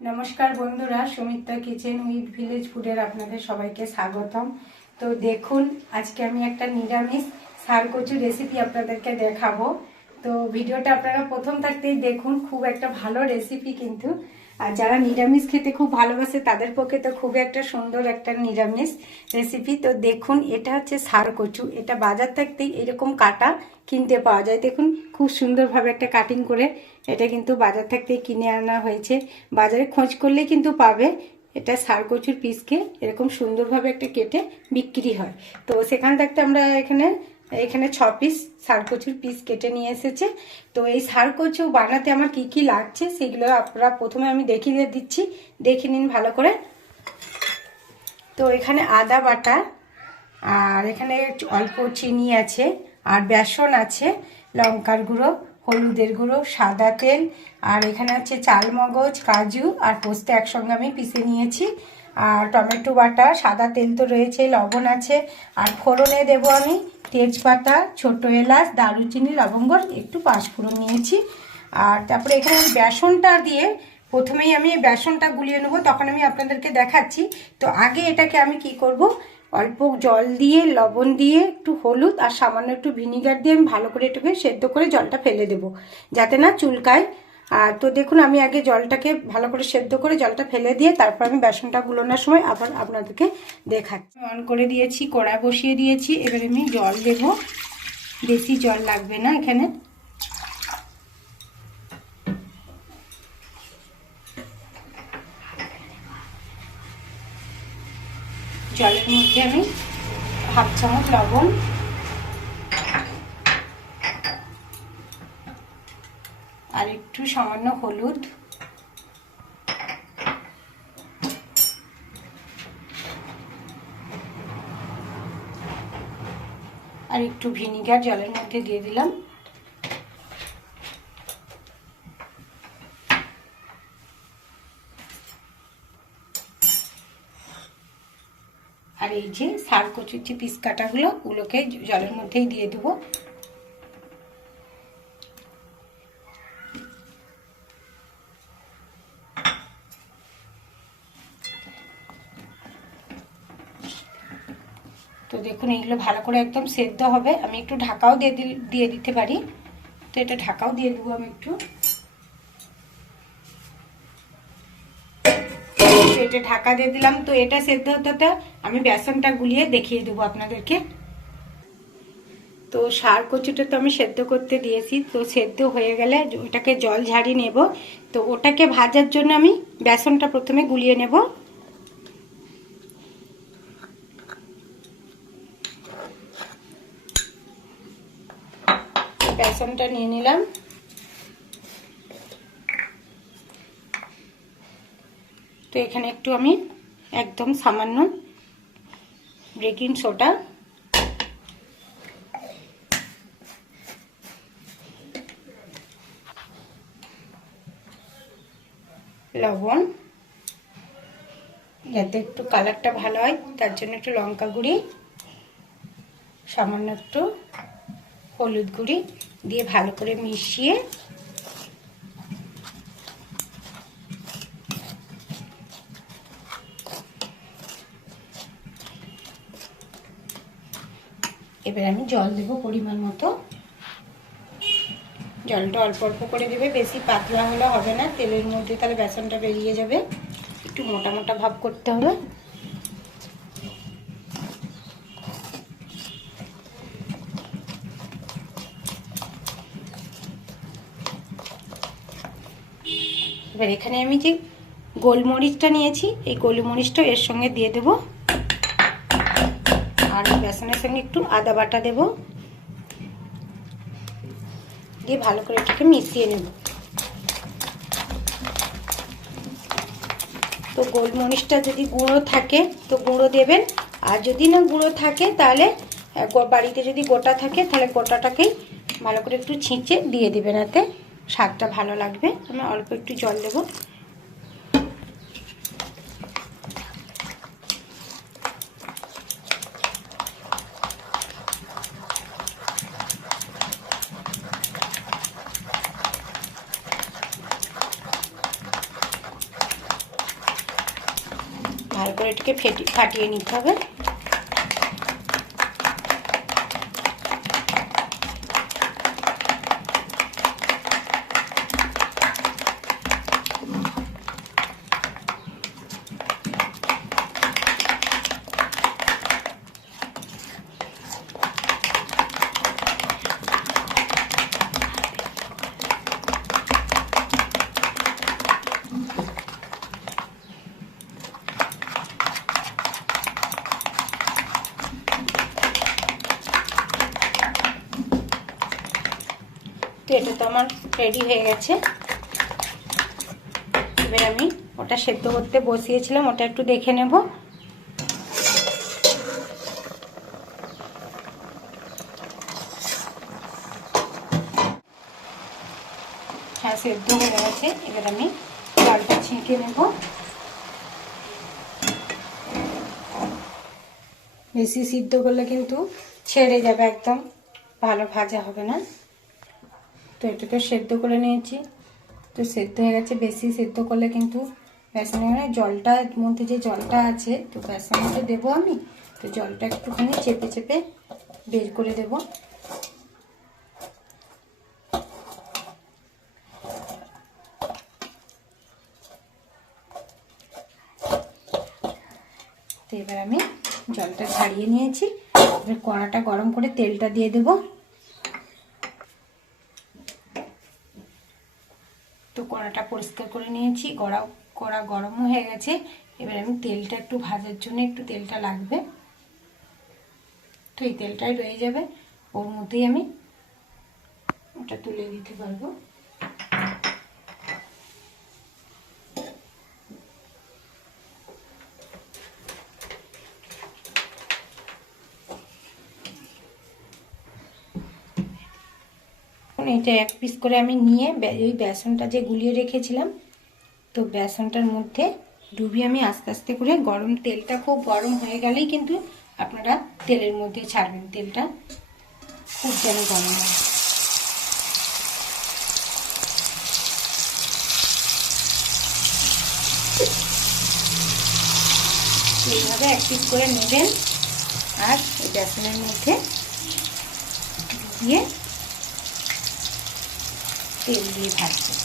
নমস্কার বন্ধুরা, Sumitra kitchen with village ফুডের আপনাদের সবাইকে স্বাগতম। তো দেখুন, আজকে আমি একটা নিরামিষ সারকচু রেসিপি আপনাদেরকে দেখাবো। তো ভিডিওটা আপনারা প্রথম থাকতেই দেখুন, খুব একটা ভালো রেসিপি কিন্তু আর যারা নিরামিষ খেতে খুব ভালোবাসে, তাদের পক্ষে তো খুব একটা সুন্দর একটা নিরামিষ রেসিপি তো দেখুন, এটা হচ্ছে সার কচু এটা বাজার থাকতেই এরকম কাটা কিনতে পাওয়া যায়। দেখুন, খুব সুন্দরভাবে একটা কাটিং করে এটা কিন্তু বাজার থাকতেই কিনে আনা হয়েছে। বাজারে খোঁজ করলেই কিন্তু পাবে এটা সার কচুর পিসকে এরকম সুন্দরভাবে একটা কেটে বিক্রি হয়। তো সেখান থাকতে আমরা এখানে এখানে ছ পিস সারকচুর পিস কেটে নিয়ে এসেছে। তো এই সারকচু বানাতে আমার কি কি লাগছে সেগুলো আপনারা প্রথমে আমি দেখিয়ে দিচ্ছি। দেখে নিন ভালো করে। তো এখানে আদা বাটা আর এখানে অল্প চিনি আছে আর বেসন আছে, লঙ্কার গুঁড়ো। হলুদের গুঁড়ো, সাদা তেল, আর এখানে আছে চাল, মগজ, কাজু, আর পোস্ত একসঙ্গে আমি পিষে নিয়েছি। আর টমেটো বাটা, সাদা তেল তো রয়েছে, লবণ আছে। আর ফোড়নে দেব আমি তেজপাতা, ছোট এলাচ, দারুচিনি, লবঙ্গ, একটু পাঁচফোড়ন নিয়েছি। আর তারপরে এখানে বেসনটা দিয়ে প্রথমেই আমি বেসনটা গুলিয়ে নেব, তখন আমি আপনাদেরকে দেখাচ্ছি। তো আগে এটাকে আমি কি করব? অল্প জল দিয়ে, লবণ দিয়ে একটু হলুদ আর সামান্য একটু ভিনিগার দিয়ে আমি ভালো করে এটাকে সেদ্ধ করে জলটা ফেলে দেব, যাতে না চুলকায়। আর তো দেখুন, আমি আগে জলটাকে ভালো করে সেদ্ধ করে জলটা ফেলে দিয়ে তারপর আমি বেসনটা গুলোনোর সময় আবার আপনাদেরকে দেখাচ্ছি। অন করে দিয়েছি কড়া বসিয়ে দিয়েছি, এবার আমি জল দেব। বেশি জল লাগবে না এখানে। জলের মধ্যে আমি হাফ চামচ লবণ। আর একটু সামান্য হলুদ। আর একটু ভিনিগার জলের মধ্যে দিয়ে দিলাম। আর এই যে সার কচুর যে পিস কাটাগুলো, ওগুলোকে জলের মধ্যেই দিয়ে দেবো। তো দেখুন, এইগুলো ভালো করে একদম সেদ্ধ হবে। আমি একটু ঢাকাও দিয়ে দিয়ে দিতে পারি। তো এটা ঢাকাও দিয়ে দেবো আমি একটু। এটা ঢাকা দিয়ে দিলাম, তো এটা সেদ্ধ হতে হতে আমি বেসনটা গুলিয়ে দেখিয়ে দেবো আপনাদেরকে। তো সার কচুটা তো আমি সেদ্ধ করতে দিয়েছি, তো সেদ্ধ হয়ে গেলে ওটাকে জল ঝাড়িয়ে নেব। তো ওটাকে ভাজার জন্য আমি বেসনটা প্রথমে গুলিয়ে নেব। বেসনটা নিয়ে নিলাম। তো এখানে একটু আমি একদম সামান্য বেকিং সোডা লবণ। যাতে একটু কালারটা ভালো হয়, তার জন্য একটু লঙ্কা গুঁড়ি, সামান্য একটু হলুদ গুঁড়ি দিয়ে ভালো করে মিশিয়ে এবার আমি জল দেবো পরিমাণ মতো। জলটা অল্প অল্প করে দেবে, বেশি পাতলা হলে হবে না, তেলের মধ্যে তাহলে বেসনটা বেরিয়ে যাবে। একটু মোটা মোটা ভাব করতে হবে। এবার এখানে আমি যে গোলমরিচটা নিয়েছি, এই গোলমরিচটা এর সঙ্গে দিয়ে দেব। আর বেসনের সঙ্গে একটু আদা বাটা দেব। দিয়ে ভালো করে এটাকে মিশিয়ে নেব। তো গোলমরিচটা যদি গুঁড়ো থাকে, তো গুঁড়ো দেবেন। আর যদি না গুঁড়ো থাকে, তাহলে বাড়িতে যদি গোটা থাকে, তাহলে গোটাটাকেই ভালো করে একটু ছিঁচে দিয়ে দেবেন এতে স্বাদটা ভালো লাগবে। আমি অল্প একটু জল দেবো। এটাকে ফেটি ফাটিয়ে নিতে হবে। এটা তো আমার রেডি হয়ে গেছে। এবার আমি ওটা সেদ্ধ করতে বসিয়েছিলাম, ওটা একটু দেখে নেব। হ্যাঁ সেদ্ধ হয়ে গেছে। এবার আমি চালটা ছেঁকে নেব। বেশি সিদ্ধ করলে কিন্তু ছেড়ে যাবে একদম, ভালো ভাজা হবে না। তো এটা তো সেদ্ধ করে নিয়েছি। তো সেদ্ধ হয়ে গেছে, বেশি সেদ্ধ করলে কিন্তু বেসনের মানে জলটার মধ্যে যে জলটা আছে, তো মধ্যে দেবো আমি। তো জলটা একটুখানি চেপে চেপে বের করে দেব। তো এবার আমি জলটা ছাড়িয়ে নিয়েছি। এবার কড়াটা গরম করে তেলটা দিয়ে দেবো। তো কড়াটা পরিষ্কার করে নিয়েছি। কড়া কড়া গরমও হয়ে গেছে। এবার আমি তেলটা একটু ভাজার জন্য একটু তেলটা লাগবে। তো এই তেলটাই রয়ে যাবে। ওর মধ্যেই আমি ওটা তুলে দিতে পারব। এটা এক পিস করে আমি নিয়ে ওই বেসনটা যে গুলিয়ে রেখেছিলাম, তো বেসনটার মধ্যে ডুবিয়ে আমি আস্তে আস্তে করে গরম তেলটা খুব গরম হয়ে গেলেই কিন্তু আপনারা তেলের মধ্যে ছাড়বেন। তেলটা খুব যেন গরম হয়। এইভাবে এক পিস করে নেবেন আর এই বেসনের মধ্যে দিয়ে তেল দিয়ে ভাজবেন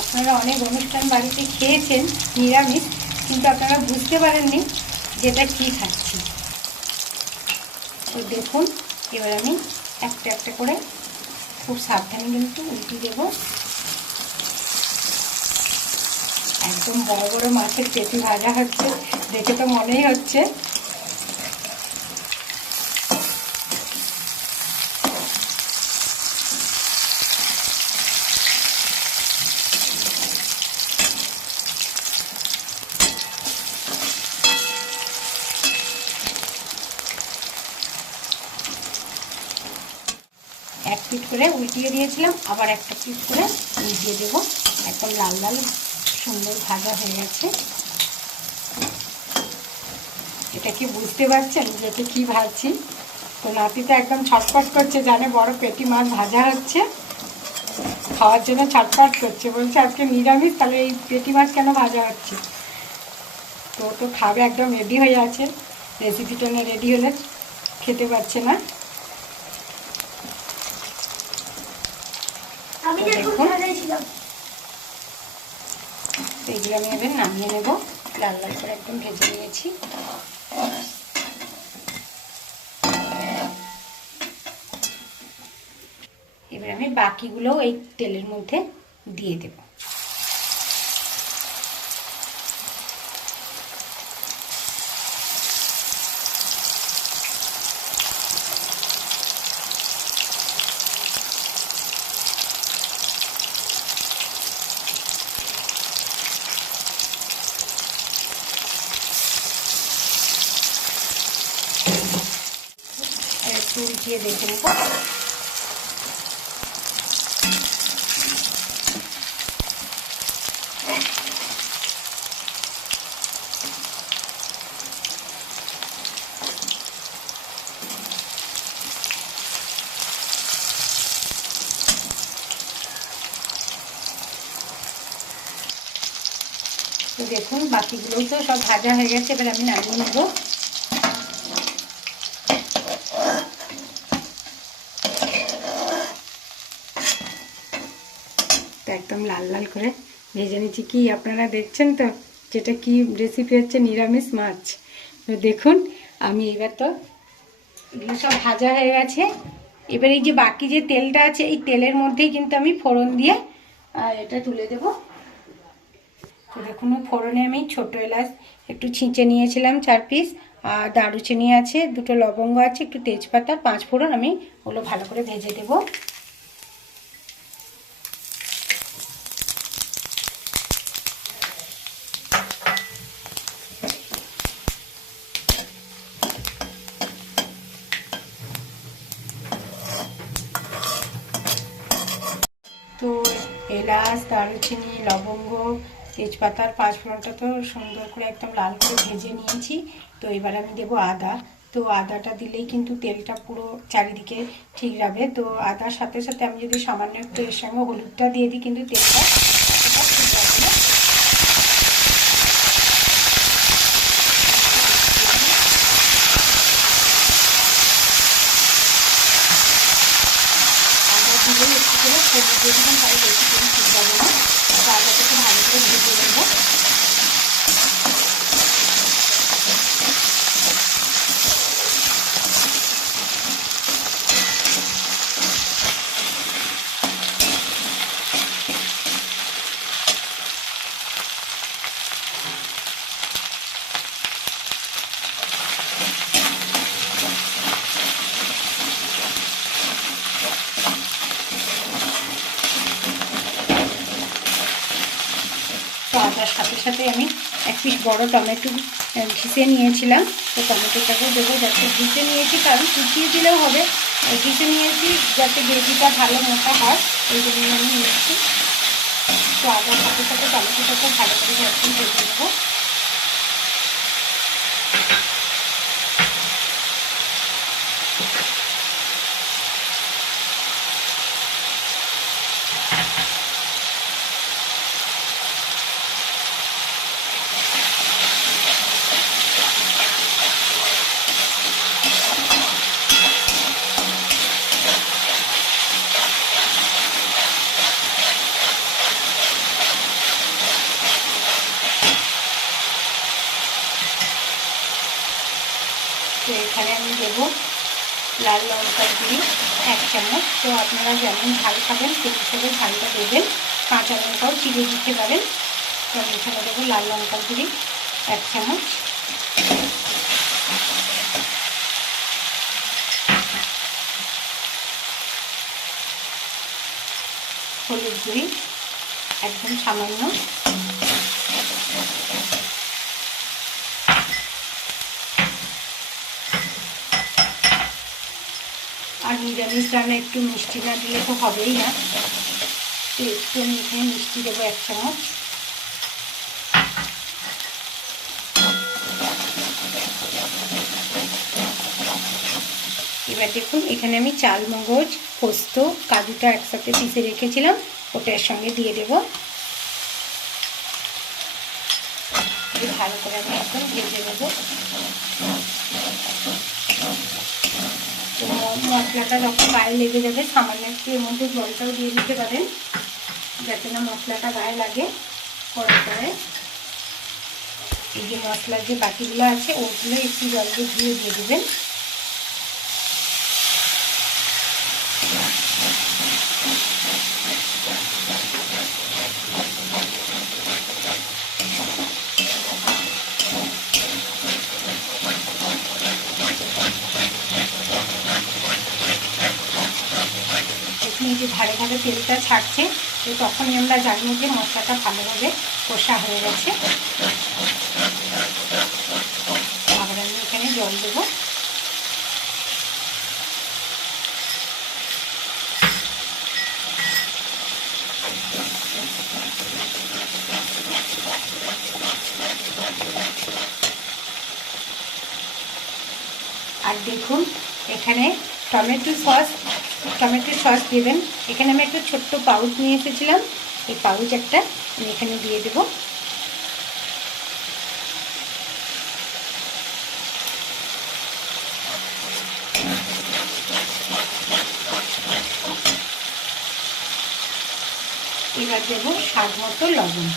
আপনারা অনেক অনুষ্ঠান বাড়িতে খেয়েছেন, নিরামিষ, কিন্তু আপনারা বুঝতে পারেননি যেটা কি খাচ্ছি। তো দেখুন, এবার আমি একটা একটা করে খুব সাবধানে কিন্তু উল্টি দেব। একদম বড় বড় মাছের পেটি ভাজা হচ্ছে, দেখে তো মনেই হচ্ছে এক পিট উল্টিয়ে দিয়েছিলাম। আবার একটা পিট করে উল্টিয়ে দেবো। একদম লাল লাল, সুন্দর ভাজা হয়ে গেছে। এটা কি বুঝতে পারছেন যেটা কি ভাজছি? তো নাতি তো একদম ছটপট করছে, জানে বড় পেটি মাছ ভাজা হচ্ছে। খাওয়ার জন্য ছটপট করছে। বলছে, আজকে নিরামিষ, তাহলে এই পেটি মাছ কেন ভাজা হচ্ছে? তো তো খাবে, একদম রেডি হয়ে আছে। রেসিপিটা রেডি হলে খেতে পারছে না দেখুন এইগুলো আমি এবার নামিয়ে নেব। লাল লাল করে একদম ভেজে নিয়েছি। এবার আমি বাকিগুলো এই তেলের মধ্যে দিয়ে দেব। দেখুন বাকিগুলোও তো সব ভাজা হয়ে গেছে, এবার আমি নামিয়ে নেব। একদম লাল লাল করে ভেজে নিচ্ছি। কি আপনারা দেখছেন তো? যেটা কি রেসিপি হচ্ছে? নিরামিষ মাছ। তো দেখুন, আমি এবার তো এগুলো সব ভাজা হয়ে গেছে। এবার এই যে বাকি যে তেলটা আছে, এই তেলের মধ্যেই কিন্তু আমি ফোড়ন দিয়ে এটা তুলে দেব। দেখুন ফোড়নে আমি ছোটো এলাচ একটু ছিঁচে নিয়েছিলাম চার পিস আর দারুচিনি আছে, দুটো লবঙ্গ আছে, একটু তেজপাতা, পাঁচ ফোড়ন আমি ওগুলো ভালো করে ভেজে দেবো। তো এলাচ, দারুচিনি, লবঙ্গ তেজপাতার পাঁচ ফোড়নটা তো সুন্দর করে একদম লাল করে ভেজে নিয়েছি। তো এবার আমি দেবো আদা। তো আদাটা দিলেই কিন্তু তেলটা পুরো চারিদিকে ঠিক রাখবে তো আদার সাথে সাথে আমি যদি সামান্য একটু এর সঙ্গে হলুদটা দিয়ে দিই, কিন্তু তেলটা ঠিক যাবে না আদা দিলে একটু করে সবজি দিয়ে দিলাম তাই বেশি করে ঠিক যাবে না তো আদাটাকে ভালো করে ভেজে নেব তো আদার সাথে আমি এক পিস বড় টমেটো ঘিসে নিয়েছিলাম। তো টমেটোটাকেও দেবো, যাতে ঘিসে নিয়েছি, কারণ কুচিয়ে দিলেও হবে। ঘিসে নিয়েছি যাতে গ্রেভিটা ভালো মোটা হয়, এই জন্য আমি নিয়েছি। তো আদার সাথে সাথে টমেটোটাকে ভালো করে ভেজে তো এখানে আমি দেবো লাল লঙ্কার গুঁড়ি এক চামচ তো আপনারা যেমন ঝাল খাবেন, সেই হিসেবে ঝালটা দেবেন। কাঁচা লঙ্কাও চিড়ে দিতে পারেন। তো আমি এখানে দেবো লাল লঙ্কার গুঁড়ি, এক চামচ। হলুদ গুঁড়ি, একদম সামান্য। নিরামিষ রান্না একটু মিষ্টি না দিলে তো হবেই না। তো একটু আমি এখানে মিষ্টি দেবো এক চামচ। এবার দেখুন, এখানে আমি চাল, মগজ, পোস্ত, কাজুটা একসাথে পিসে রেখেছিলাম, ওটার সঙ্গে দিয়ে দেবো। ভালো করে আমি একদম ভেজে নেব। মশলাটা যখন গায়ে লেগে যাবে, সামান্য একটু এর মধ্যে জলটাও দিয়ে দিতে পারেন, যাতে না মশলাটা গায়ে লাগে করার পরে। এই যে মশলার যে বাকিগুলো আছে, ওগুলো একটু জল দিয়ে দিয়ে দেবেন দেখুন এই যে ধারে ধারে তেলটা ছাড়ছে, তো তখনই আমরা জানি যে মশলাটা ভালোভাবে কষা হয়ে গেছে। আবার আমি এখানে জল দেবো। আর দেখুন, এখানে টমেটো সস টমেটো সস দেবেন। এখানে আমি একটা ছোট্ট পাউচ নিয়ে এসেছিলাম। এই পাউচ একটা আমি এখানে দিয়ে দেব। এবার দেবো স্বাদ মতো লবণ।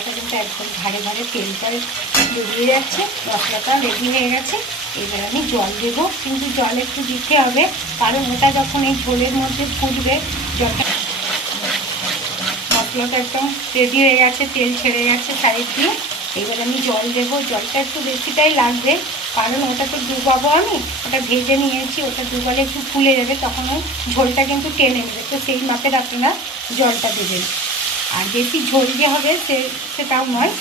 মশলাটা কিন্তু একদম ধারে ধারে তেলটা বেরিয়ে যাচ্ছে, মশলাটা রেডি হয়ে গেছে। এবার আমি জল দেব। কিন্তু জল একটু দিতে হবে, কারণ ওটা যখন এই ঝোলের মধ্যে ফুটবে, যখন মশলাটা একদম রেডি হয়ে গেছে, তেল ছেড়ে গেছে সাইড দিয়ে, এবার আমি জল দেবো। জলটা একটু বেশিটাই লাগবে, কারণ ওটা তো ডুবাবো আমি। ওটা ভেজে নিয়েছি, ওটা ডুবালে একটু ফুলে যাবে, তখন ওই ঝোলটা কিন্তু টেনে নেবে। তো সেই মাপের আপনারা জলটা দেবেন। আর বেশি ঝোল যে হবে সে, সেটাও নয়।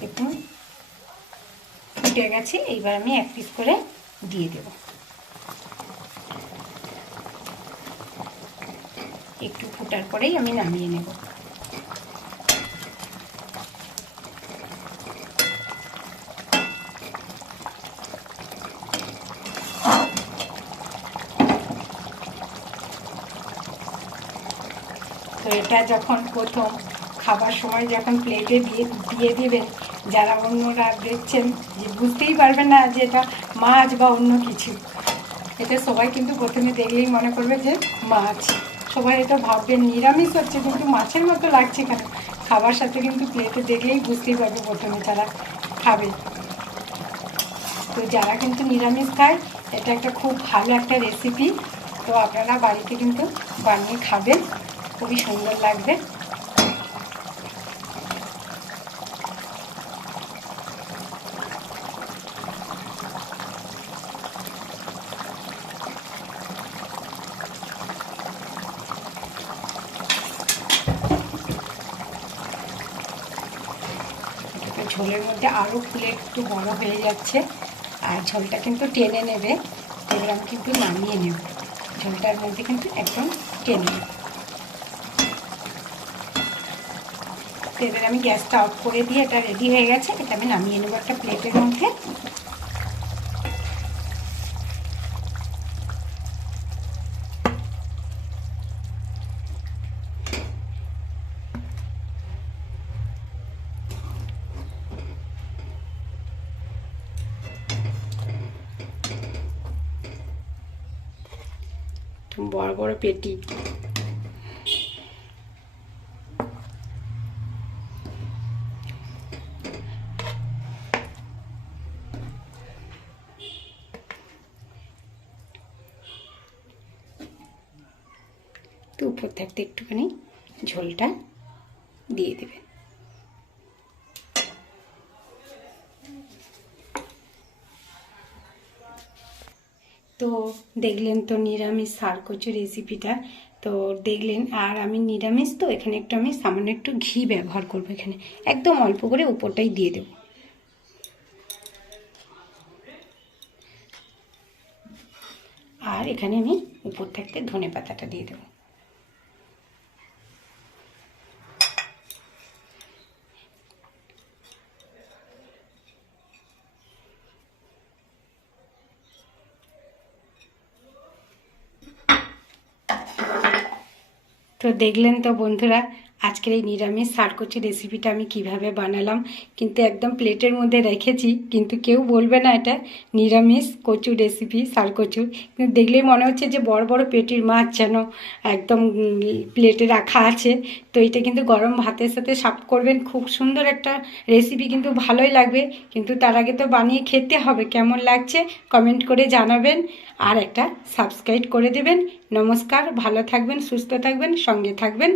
দেখুন, ফুটে গেছে, এইবার আমি এক পিস করে দিয়ে দেব। একটু ফুটার পরেই আমি নামিয়ে নেব। তো এটা যখন প্রথম খাবার সময় যখন প্লেটে দিয়ে দিয়ে দিবেন, যারা অন্যরা দেখছেন যে বুঝতেই পারবেন না যে এটা মাছ বা অন্য কিছু। এটা সবাই কিন্তু প্রথমে দেখলেই মনে করবে যে মাছ। সবাই এটা ভাববেন, নিরামিষ হচ্ছে কিন্তু মাছের মতো লাগছে কেন? খাবার সাথে কিন্তু প্লেটে দেখলেই বুঝতেই পারবে প্রথমে তারা খাবে। তো যারা কিন্তু নিরামিষ খায়, এটা একটা খুব ভালো একটা রেসিপি তো আপনারা বাড়িতে কিন্তু বানিয়ে খাবেন। খুবই সুন্দর লাগবে। ঝোলের মধ্যে আরও ফুলে একটু বড় হয়ে যাচ্ছে। আর ঝোলটা কিন্তু টেনে নেবে। এবার কিন্তু নামিয়ে নেব। ঝোলটার মধ্যে কিন্তু একদম টেনে নেব। এবার আমি গ্যাসটা অফ করে দিয়ে এটা রেডি হয়ে গেছে। এটা আমি নামিয়ে নেব একটা প্লেটের মধ্যে। বড় বড় পেটি তো উপর থাকতে একটুখানি ঝোলটা দিয়ে দেবেন তো দেখলেন তো নিরামিষ সার কচু রেসিপিটা তো দেখলেন, আর আমি নিরামিষ তো, এখানে একটু আমি সামান্য একটু ঘি ব্যবহার করব এখানে। একদম অল্প করে উপরটাই দিয়ে দেব। আর এখানে আমি উপর থাকতে ধনে পাতাটা দিয়ে দেবো। তো দেখলেন তো বন্ধুরা আজকের এই নিরামিষ সারকচি রেসিপিটা আমি কীভাবে বানালাম, কিন্তু একদম প্লেটের মধ্যে রেখেছি, কিন্তু কেউ বলবে না এটা নিরামিষ কচু রেসিপি সারকচু কিন্তু দেখলেই মনে হচ্ছে যে বড় বড় পেটির মাছ যেন একদম প্লেটে রাখা আছে। তো এটা কিন্তু গরম ভাতের সাথে সাপ করবেন, খুব সুন্দর একটা রেসিপি কিন্তু ভালোই লাগবে। কিন্তু তার আগে তো বানিয়ে খেতে হবে, কেমন লাগছে কমেন্ট করে জানাবেন। আর একটা সাবস্ক্রাইব করে দেবেন। নমস্কার, ভালো থাকবেন, সুস্থ থাকবেন, সঙ্গে থাকবেন।